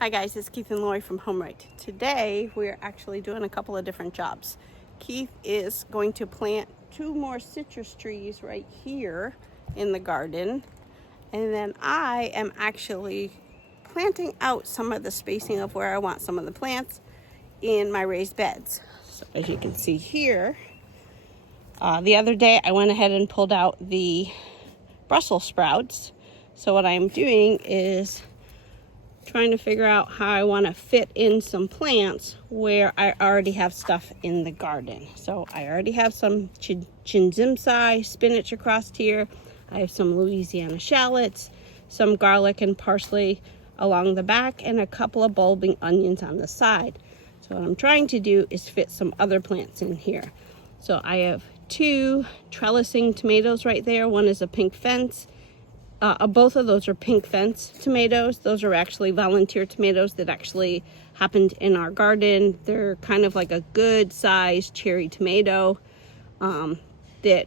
Hi guys, it's Keith and Laurie from Homeright. Today we're actually doing a couple of different jobs. Keith is going to plant 2 more citrus trees right here in the garden, and then I am actually planting out some of the spacing of where I want some of the plants in my raised beds. So as you can see here, the other day I went ahead and pulled out the Brussels sprouts. So what I'm doing is trying to figure out how I want to fit in some plants where I already have stuff in the garden. So I already have some chinzimsai spinach across here. I have some Louisiana shallots, some garlic and parsley along the back, and a couple of bulbing onions on the side. So what I'm trying to do is fit some other plants in here. So I have 2 trellising tomatoes right there. One is a pink fence. Both of those are pink fence tomatoes. Those are actually volunteer tomatoes that actually happened in our garden. They're kind of like a good sized cherry tomato that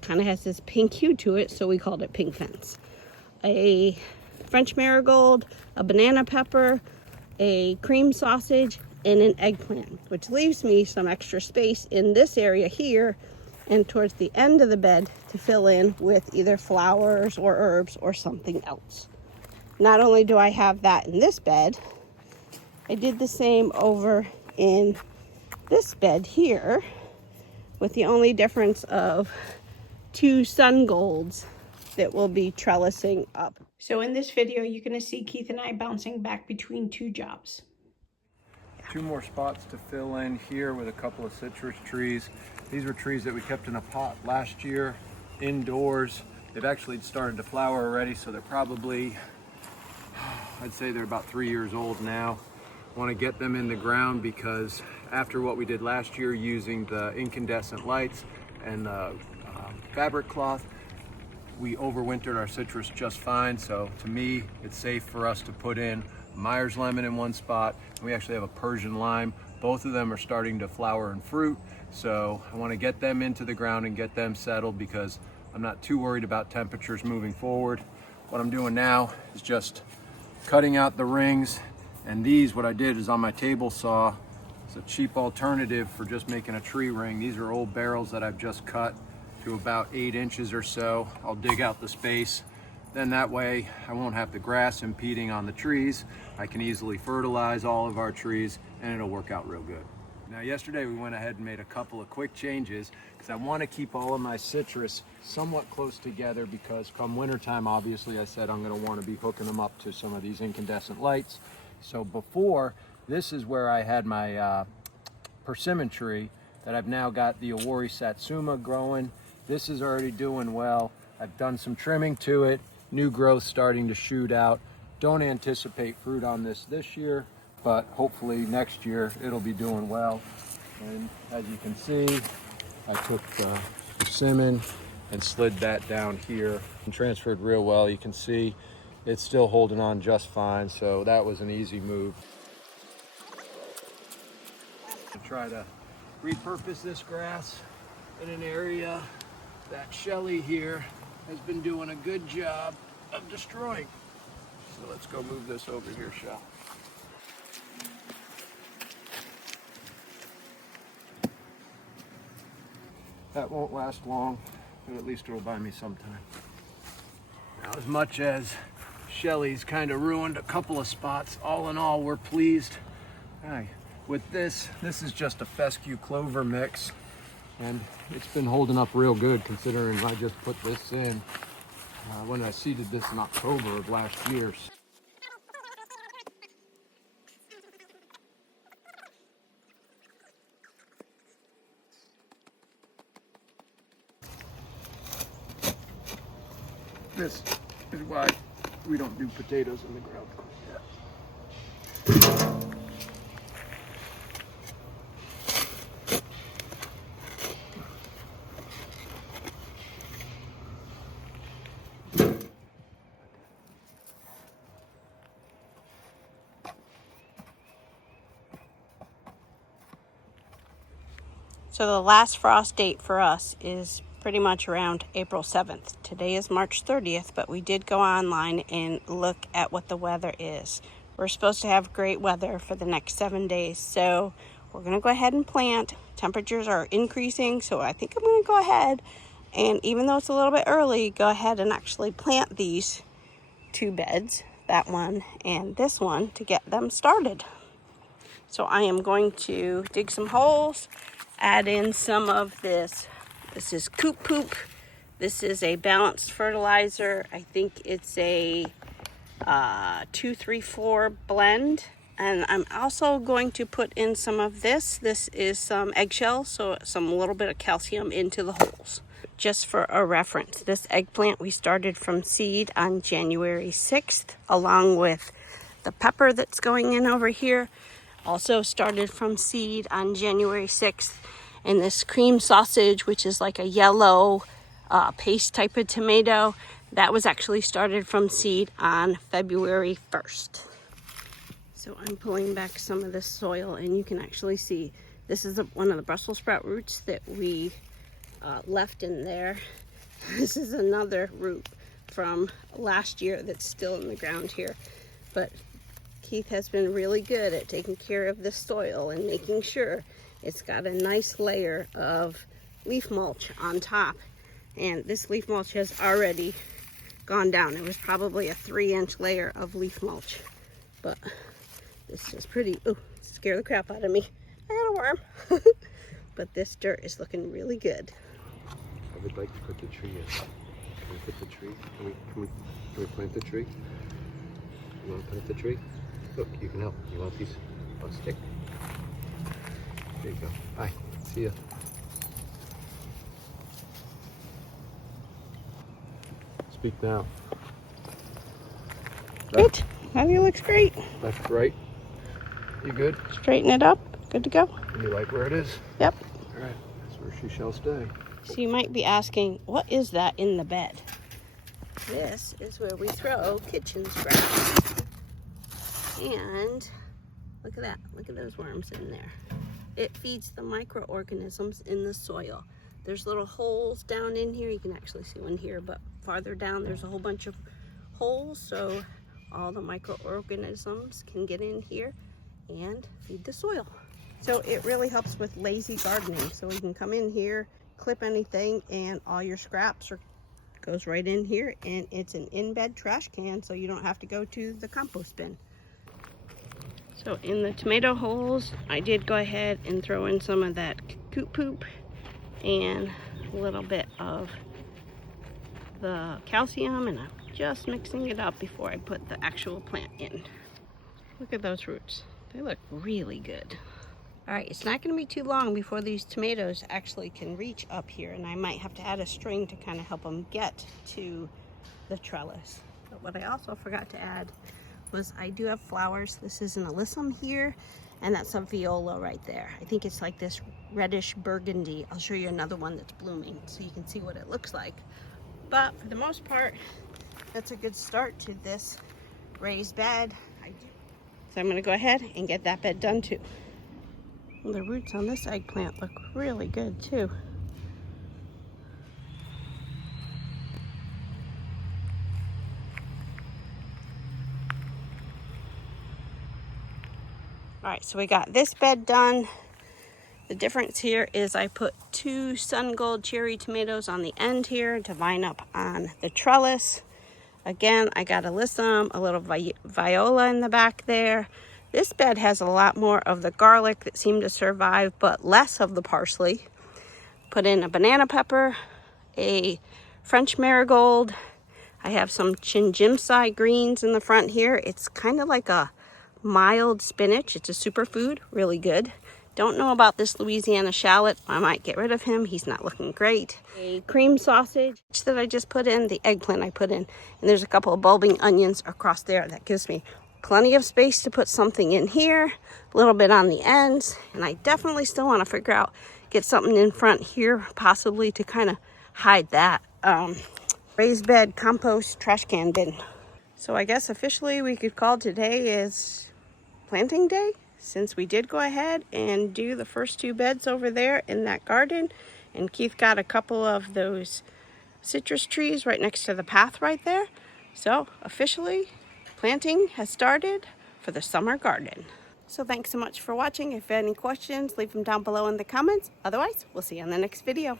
kind of has this pink hue to it, so we called it pink fence. A French marigold, a banana pepper, a cream sausage, and an eggplant, which leaves me some extra space in this area here and towards the end of the bed to fill in with either flowers or herbs or something else. Not only do I have that in this bed, I did the same over in this bed here, with the only difference of 2 sun golds that will be trellising up. So in this video, you're gonna see Keith and I bouncing back between 2 jobs. 2 more spots to fill in here with a couple of citrus trees. These were trees that we kept in a pot last year, indoors. They've actually started to flower already, so they're probably, I'd say they're about 3 years old now. I want to get them in the ground because after what we did last year using the incandescent lights and the fabric cloth, we overwintered our citrus just fine. So to me, it's safe for us to put in Myers lemon in one spot, and we actually have a Persian lime. Both of them are starting to flower and fruit, so I want to get them into the ground and get them settled because I'm not too worried about temperatures moving forward. What I'm doing now is just cutting out the rings, and these, what I did is on my table saw, it's a cheap alternative for just making a tree ring. These are old barrels that I've just cut to about 8 inches or so. I'll dig out the space. Then that way I won't have the grass impeding on the trees. I can easily fertilize all of our trees and it'll work out real good. Now yesterday we went ahead and made a couple of quick changes because I want to keep all of my citrus somewhat close together because come wintertime, obviously I said I'm going to want to be hooking them up to some of these incandescent lights. So before, this is where I had my persimmon tree that I've now got the Awori Satsuma growing. This is already doing well. I've done some trimming to it. New growth starting to shoot out. Don't anticipate fruit on this year, but hopefully next year it'll be doing well. And as you can see, I took the persimmon and slid that down here and transferred real well. You can see it's still holding on just fine, so that was an easy move. To try to repurpose this grass in an area that Shelly here has been doing a good job of destroying. So let's go move this over here, Shell. That won't last long, but at least it'll buy me some time. Now, as much as Shelly's kind of ruined a couple of spots, all in all, we're pleased. With this is just a fescue clover mix, and it's been holding up real good considering I just put this in when I seeded this in October of last year. This is why we don't do potatoes in the ground yet. So the last frost date for us is pretty much around April 7th. Today is March 30th, but we did go online and look at what the weather is. we're supposed to have great weather for the next 7 days. So we're gonna go ahead and plant. Temperatures are increasing, so I think I'm gonna go ahead and, even though it's a little bit early, go ahead and actually plant these 2 beds, that one and this one, to get them started. So I am going to dig some holes, add in some of this. This is coop poop. This is a balanced fertilizer. I think it's a 2-3-4 blend. And I'm also going to put in some of this. This is some eggshells, so some little bit of calcium into the holes. Just for a reference, this eggplant we started from seed on January 6th, along with the pepper that's going in over here. Also started from seed on January 6th. And this cream sausage, which is like a yellow paste type of tomato, that was actually started from seed on February 1st. So I'm pulling back some of this soil, and you can actually see this is one of the Brussels sprout roots that we left in there. This is another root from last year that's still in the ground here. But Keith has been really good at taking care of the soil and making sure it's got a nice layer of leaf mulch on top. And this leaf mulch has already gone down. It was probably a 3-inch layer of leaf mulch. But this is pretty, oh, scare the crap out of me. I got a worm. But this dirt is looking really good. I would like to put the tree in. Can we put the tree? Can we plant the tree? You want to plant the tree? Look, you can help. You want a piece of stick? There you go. Bye. See ya. Speak now. Good. Honey looks great. Left, right. You good? Straighten it up. Good to go. You like where it is? Yep. All right. That's where she shall stay. So you might be asking, what is that in the bed? This is where we throw kitchen scraps. And look at that. Look at those worms in there. It feeds the microorganisms in the soil. There's little holes down in here. You can actually see one here, but farther down there's a whole bunch of holes, so all the microorganisms can get in here and feed the soil. So it really helps with lazy gardening. So you can come in here, clip anything, and all your scraps goes right in here, and it's an in-bed trash can, so you don't have to go to the compost bin. So in the tomato holes, I did go ahead and throw in some of that coop poop and a little bit of the calcium, and I'm just mixing it up before I put the actual plant in. Look at those roots. They look really good. All right, it's not going to be too long before these tomatoes actually can reach up here, and I might have to add a string to kind of help them get to the trellis. But what I also forgot to add was I do have flowers. This is an alyssum here, and that's a viola right there. I think it's like this reddish burgundy. I'll show you another one that's blooming so you can see what it looks like. But for the most part, that's a good start to this raised bed. So I'm going to go ahead and get that bed done too. Well, the roots on this eggplant look really good too. All right, so we got this bed done. The difference here is I put 2 sun gold cherry tomatoes on the end here to line up on the trellis. Again, I got alyssum, a little viola in the back there. This bed has a lot more of the garlic that seemed to survive, but less of the parsley. Put in a banana pepper, a French marigold. I have some chinjimsai greens in the front here. It's kind of like a mild spinach. It's a superfood, really good. Don't know about this Louisiana shallot. I might get rid of him. He's not looking great. A cream sausage that I just put in, the eggplant I put in, and there's a couple of bulbing onions across there. That gives me plenty of space to put something in here, a little bit on the ends, and I definitely still want to figure out, get something in front here, possibly to kind of hide that raised bed compost trash can bin. So I guess officially we could call today is planting day, since we did go ahead and do the first 2 beds over there in that garden, and Keith got a couple of those citrus trees right next to the path right there. So officially planting has started for for the summer garden. So thanks so much for watching. If you have any questions, leave them down below in the comments. Otherwise, we'll see you on the next video.